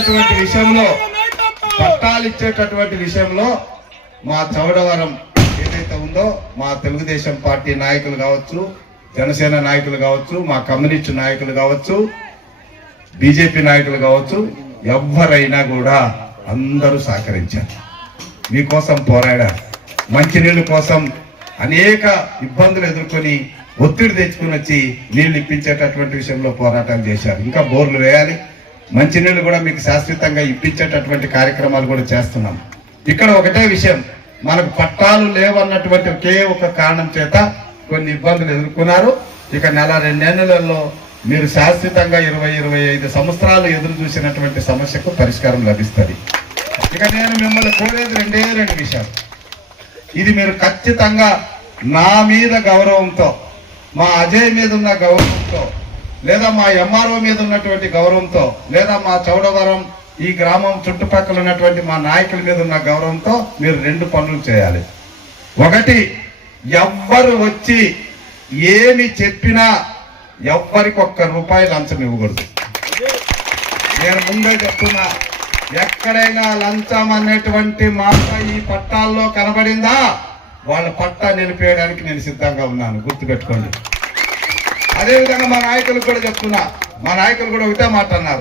ఇచ్చేటటువంటి విషయంలో పట్టాలు ఇచ్చేటటువంటి విషయంలో మా చౌడవరం ఏదైతే ఉందో మా తెలుగుదేశం పార్టీ నాయకులు కావచ్చు జనసేన నాయకులు కావచ్చు మా కమ్యూనిస్ట్ నాయకులు కావచ్చు బీజేపీ నాయకులు కావచ్చు ఎవరైనా కూడా అందరూ సహకరించారు. మీకోసం పోరాడారు. మంచినీళ్ళ కోసం అనేక ఇబ్బందులు ఎదుర్కొని ఒత్తిడి తెచ్చుకుని వచ్చి నీళ్ళు ఇప్పించేటటువంటి విషయంలో పోరాటం చేశారు. ఇంకా బోర్లు వేయాలి. మంచినీళ్ళు కూడా మీకు శాశ్వతంగా ఇప్పించేటటువంటి కార్యక్రమాలు కూడా చేస్తున్నాం. ఇక్కడ ఒకటే విషయం మనకు పట్టాలు లేవన్నటువంటి ఒకే ఒక కారణం చేత కొన్ని ఇబ్బందులు ఎదుర్కొన్నారు. ఇక నెల రెండేళ్ళలో మీరు శాశ్వతంగా ఇరవై ఇరవై ఐదు సంవత్సరాలు ఎదురు చూసినటువంటి సమస్యకు పరిష్కారం లభిస్తుంది. ఇక నేను మిమ్మల్ని కోరేది రెండే రెండు విషయాలు. ఇది మీరు ఖచ్చితంగా నా మీద గౌరవంతో మా అజయ్ మీద ఉన్న గౌరవంతో లేదా మా ఎంఆర్ఓ మీద ఉన్నటువంటి గౌరవంతో లేదా మా చౌడవరం ఈ గ్రామం చుట్టుపక్కల ఉన్నటువంటి మా నాయకుల మీద ఉన్న గౌరవంతో మీరు రెండు పనులు చేయాలి. ఒకటి ఎవ్వరు వచ్చి ఏమి చెప్పినా ఎవ్వరికి ఒక్క రూపాయి లంచం ఇవ్వకూడదు. నేను ముందే చెప్తున్నా ఎక్కడైనా లంచం అనేటువంటి మాట ఈ పట్టాల్లో కనబడిందా? వాళ్ళ పట్టా నిలిపేయడానికి నేను సిద్ధంగా ఉన్నాను. గుర్తుపెట్టుకోండి. అదేవిధంగా మా నాయకులు కూడా చెప్తున్నా మా నాయకులు కూడా ఒకటే మాట అన్నారు.